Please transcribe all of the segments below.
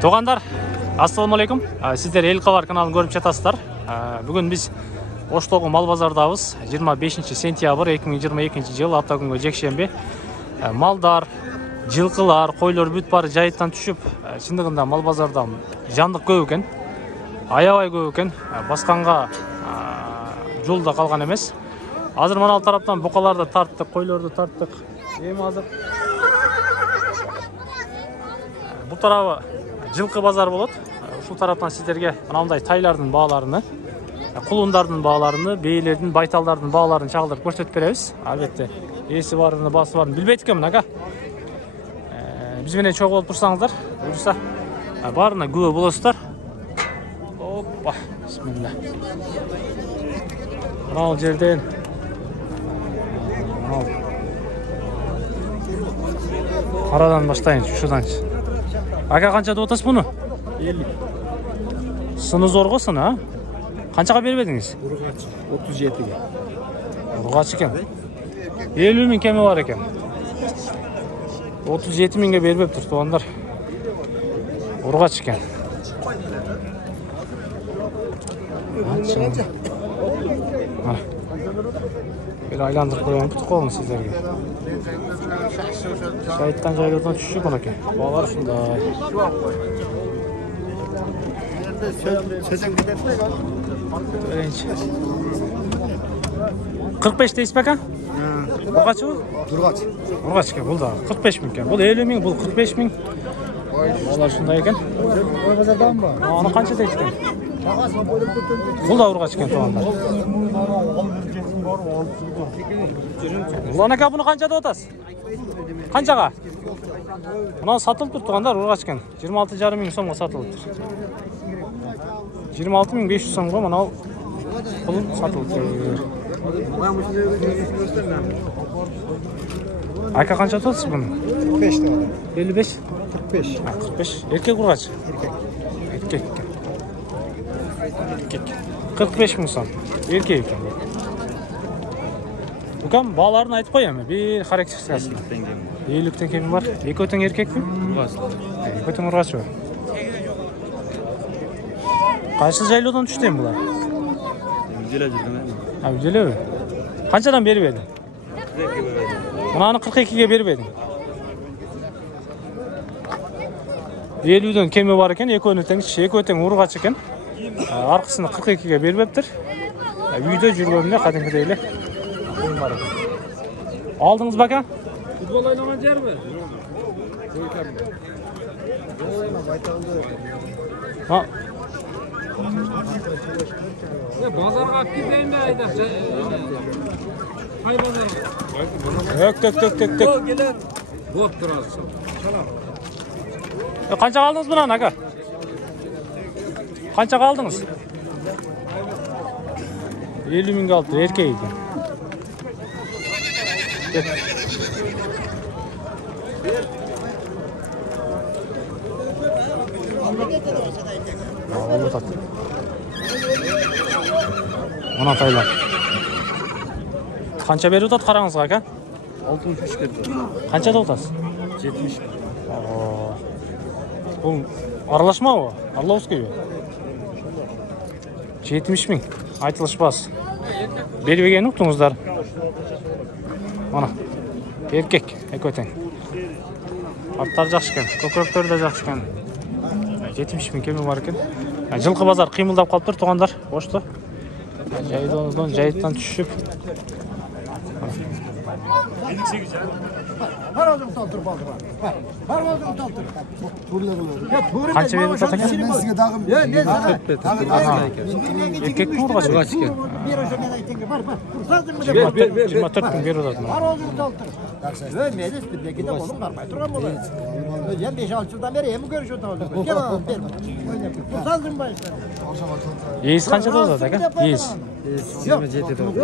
Туғандар, ассалаумалейкум. Сіздер Ел Қабар каналын көріп жатасыздар. Бүгін біз Оштоғы мал базардабыз. 25 сентябрь 2022 жыл аптагүнгі жекшембе. Малдар, жылқылар, қойлар бүт бары жайыттан түшіп, шындығында мал базарда жандық көп екен. Аябай көп екен. Басқанға жолда қалған емес. Азыр манал тараптан бұқаларды тарттық, қойларды тарттық. Ең азыр бұл тарабы жылқы базар болады. Ушул тараптан сіздерге мынандай тайлардың бағаларını, құлындардың бағаларını, бейлердің, байталдардың бағаларын чагылдырып көрсөтүп беребиз. Албетте, эси барыны, басы барын билбейт экенмин ага. Биз менен чогуу болуп турсаңыздар, буюрса барына күбө болосуздар. Оппа, бисмилла. Мынау жерден қарадан баштайынчы, ушуданчы. Ака канча деп атасыз буну? 50. Сыны зор го сыны, а? Канчага бербедиңиз? 37-ге. Ургач экен. 50 миң кеми бар экен. 37 миңге бербептир туугандар. Ургач экен. Bir айландырып коюм бүтүп калдым сиздерге. Шайыттан жайлардан түшүп мынакей. Балар ушундай. Беренчи. 45 дейсиз бака? Ургачы бул? Ургач. Ургач экен, бул да 45 миң экен. Бул 50 миң, бул 45 миң. Балар ушундай экен. Ой базардан ба? Аны канча дейт экен? Бул да ургач экен туугандар. Улан ака, буну канча деп атасыз? Канчага? Мына сатылып тур туугандар, ургач экен. 26,5 миң сомго сатылып тур. 26,500 сомго мына кулун сатылып тур. Ака канча деп атасыз буну? 45 деп атам. 55? 45. 45. Эркек ургач? Эркек. Эркек. 45 миң сом. Эркек экен. Букам баларын айтып коем, bir характеристикасы. 50 теңгең бар. Экөө тең эркекпи? Ургач. Экөө тең ургачы. Кайсы жайлоодан түштү эми булар? Үдөлө жүргөн. Үдөлөбү? Канчадан бербедиң? 42 бердим. Мынаны 42ге бербедиң. 50дөн кеми бар экен, экөөнү тең, экөө тең ургач экен. Аркысыны 42ге бербептир. Үйдө жүргөндө кадимкидей эле бар экен. Алдыңыз бака? Футбол ойнаган жерби? Базарга алып кетейин бе айдап? Кай базарга? Тök. Боп турасыз. Канчага алдыңыз мынаны ака? Канчага алдыңыз? 50 миңге алды, эркек экен. Мына тайлар. Канча берип атат караңызга ака? 63 берди. Канча деп атасыз? 70. Бул аралашмабы? Орловскийби? 70 миң. Айтылышпас. Бербеген уктуңуздар. Мана. Эркек, экөө тең. Аттар жакшы экен, көкөрөктөр да жакшы экен. 70 миң кеми бар экен. Жылкы базар кыймылдап калыптыр туугандар, ошто. Жайдондон, жайыттан түшүп. Канча берип атат экен? Эркек ургач экен. 24 миң берип атат. Ейс канча деп атат ака? Ейс. 27 деп атат.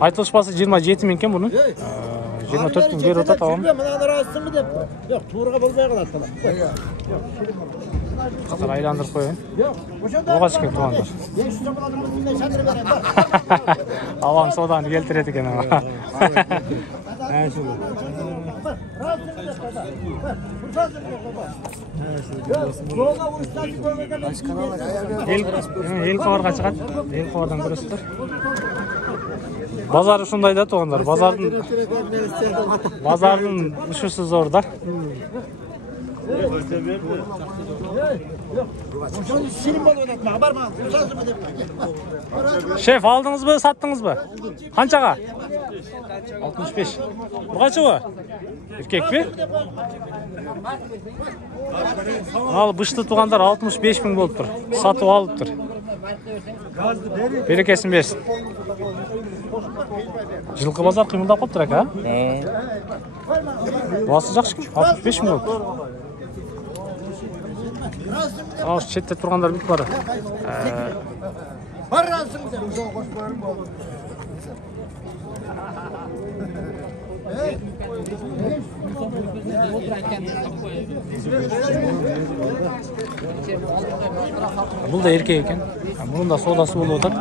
Айтылышпасы 27 миң экен бунун. 24 миң берип атат абам. Мынаны расымы деп. Жок, тууруга болбой калат бала. Қатар айландырып қойын. Оға шықпек туғандар. Алам содан келтіреді екен ama. Ел қауарға шығады. Ел қауардан көресіздер. Базар ушундай да туғандар. Базардың ұшысы зор да. Шеф, алдыңыз бі, саттыңыз бі? Қаншаға? 65. Бұқашы бі? Еркек бі? Ал бұшты туғандар 65 мың болып тұр. Сатып алып тұр. Берекесін берсін. Жылқы базар қимылдап қоп тұр әке, а? Басы жақшы, 65 мың болып тұр. Ал шетте тұрғандар бүт бары. Бұл да еркек екен. Бұның да содасы болып отыр.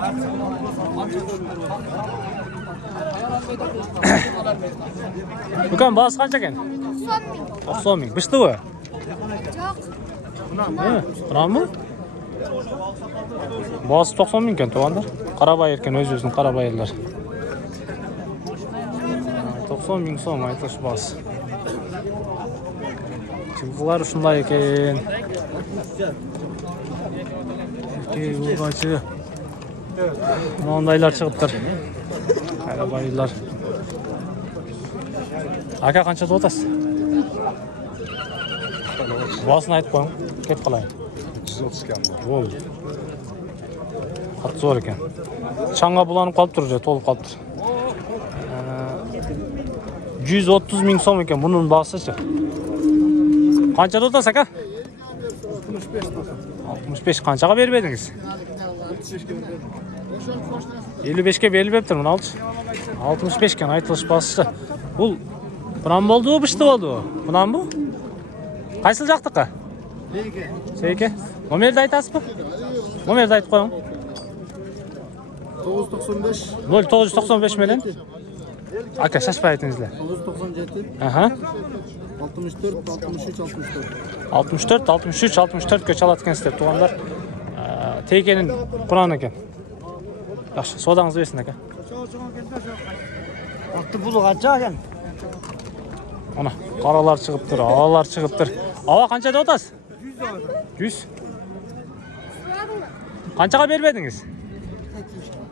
Бүкән басы қанша екен? 90 мың. Бұшты бі? Құнан мұ? Басы 90 мың екен туғандар. Қарабай еркен өз-өзінің қарабайырлар. 90 мың сом айтылыш басы. Жылқылар ұшындай екен. Еркек ұлғачы. Мұндайлар шығыптыр. Қарабайырлар. Ака қанша туғатасыз? Басын айтып қойың, кет қалайын. 330 екен бұл. Ол. Қатты зор екен. Шаңға бұланып қалып тұр, толып қалып тұр. 130 мың сом екен, бұның басы ше. Қанша тұтас, ака? 65. Қаншаға беріп едіңіз? 55-ке беріліп ептір, мұны алшы. 65 кен айтылыш басы. Бұл бұнан болды о, бұшты болды о? Бұнан бұл? Қайсыл жақтыққа? Сейке. Номерді айтасыз бұл? Номерді айтып қойың. 995. 0995 менен. Ака, шашпай айтыңызлар. 997. 64, 64 көч алат екенсіздер туғандар. Тейкенің құран екен. Жақшы, содаңыз берсін ака. Ақты бұлы қанша екен? Ана, қаралар шығып тұр, алалар шығып тұр. Ава қанша да отас? 100. Қаншаға бербедіңіз?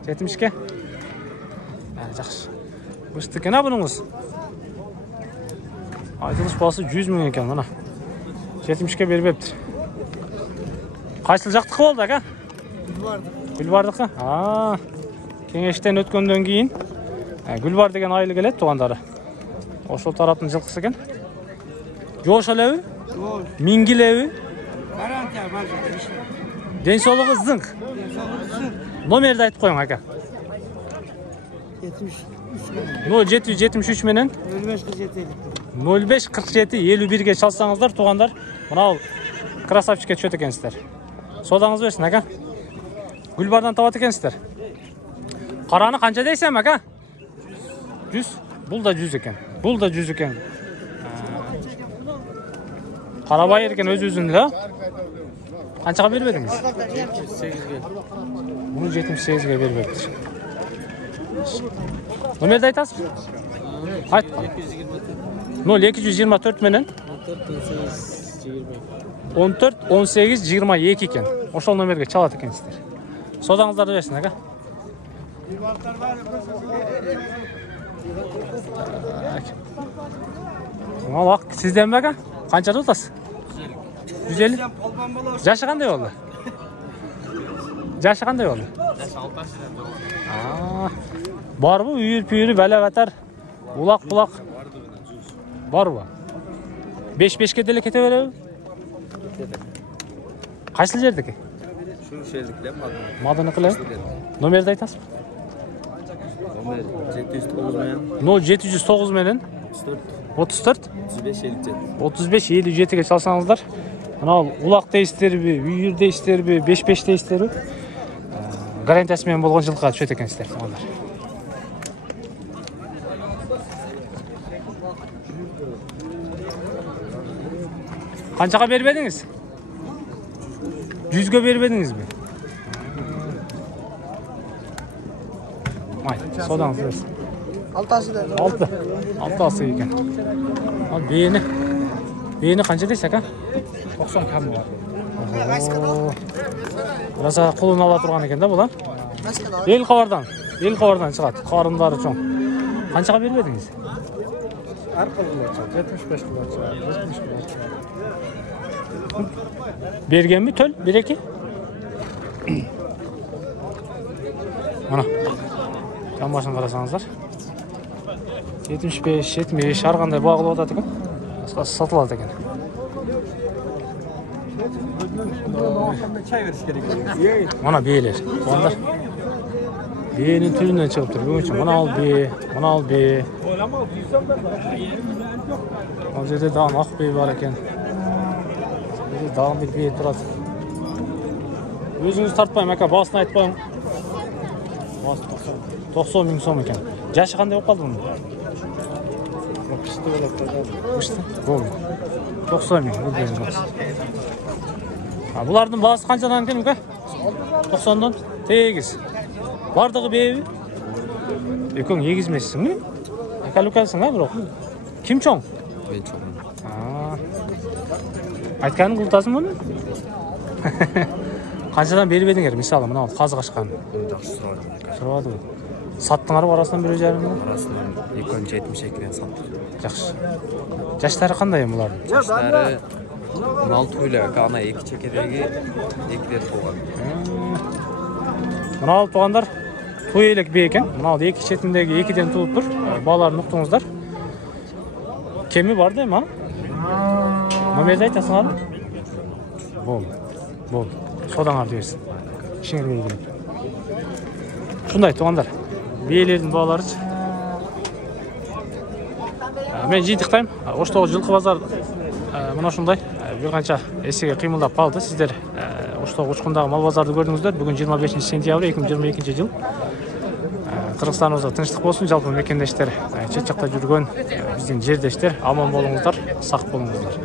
70-ке? Жақшы. Бұшты екен бұныңыз? Айтылыш басы 100 мың екен, ана. 70-ке бербептір. Қайсыл жақтықы болды, ака? Гүлбардықы? Кеңештен өткөнден кейін Гүлбар деген айлы келеді туғандары. Ошол тараптың жылқысы екен. Жошол әуі? Мингил әуі? Денсаулығы зыңқ. Номерді айтып қойың, ака. 0773 менен 0547-51-ге шалсаңыздар туғандар. Мұнау красавчикке чөт екенсіздер. Содаңыз берсін, ака. Гүлбардан табат екенсіздер. Қараны қанша дейсем, ака? 100. Бұл да 100 екен. Бұл да 100 екен. Қарабай еркен өз-өзінде. Қаншаға бербедіңіз? 78-ге. Бұны 78-ге бербедіңіз. Номерді айтасыз? Айт. 0224 менен 14-18-22 екен. Ошол номерге чалат екенсіздер. Содаңыздарды берсін, ака. Ал сізден бе, ака? Қанша тұтасыз? 150? Жашы қандай болды? Жашы қандай болды? Бар бұл, үйір-пүйірі, бәлі-бәтар, улақ-бұлақ. Бар бұл. 5-5-ке деле кете бере? Қайсыл жердікі? Şu şehirdekiler Madını kılar. Номерді айтасыз? Номер 709 менен 0709 менен 34 35-57-ге çalsanızlar Мынау улак дейсіздерби, үйір дейсіздерби, 5-5 дейсіздерби? Гарантиясымен болған жылқыға түседі екенсіздер, туғандар. Қаншаға бербедіңіз? 100-ге бербедіңіз бе? Содан сіз. 6 асы екен. Ал бейіні қанша дейсі, ака? 90 кәм бар. Біраса құлын ала тұрған екен да бұл, Ел қавардан шығады. Қарындары чоң. Қаншаға бербедіңіз? Әр қылғылар шығады. 75 қылғылар шығады. 70 қылғылар шығады. Берген mi töl? 1-2? Mana. Can başına qarasanızlar. 75 har qanday bağlı o'tadi ekan. Sotiladi ekan. Çay veriş gerek. Mana beyler. Onlar beynin türünden çıkıp tur. Bunun için mana al bey. O жерде dağın ақ bey var ekan. Dağın bir bey turadi. Өзіңіз тартпаймын, ака, басын айтпаймын. 90 мың сом екен. Жашы қандай болып қалды бұның? Пішті болады. Пішті? Болды. 90 мың, бұл берін жақсы. Бұлардың бағасы қаншадан екен, ака? 90-дан? Тегіз. Бардығы бейбі? Екең егізмесің, ме? Әкәл-үкәлсің, бірақ? Кім чоң? Ben çok. Айтқаның құлтасың бұны? Қаншадан беріп едіңер, мысалы, мынау қазы қашқан. Жақсы сұрады. Сұрады ғой. Саттыңар арасынан бір жарым ба? Арасынан 272-ден саттық. Жақсы. Жаштары қандай бұлардың? Жаштары 16 үйлі, ана 2 чекедегі 2-ден туған. Мынау туғандар той елек бе екен. Мынау 2 шетіндегі 2-ден туып тұр. Баларын ұқтыңыздар. Кемі бар дейм, а? Номерді айтасың ады? Болды. Содан арды берсін. Ішіңерге келіп. Шындай туғандар. Бейелердің балары. Мен жиынтықтайым. Оштоғы жылқы базар мына шындай. Bir qancha esige qiymalab qoldi. Sizlar Oshtoq Uchqunдағы мал базарды көрдіңіздер. Бүгін 25 сентябрь 2022 жыл. Qirg'izistonimizda tinchlik bo'lsin, жалпы мекендештер, чет жақта жүрген біздің жердештер аман болыңыздар, сақ болыңыздар.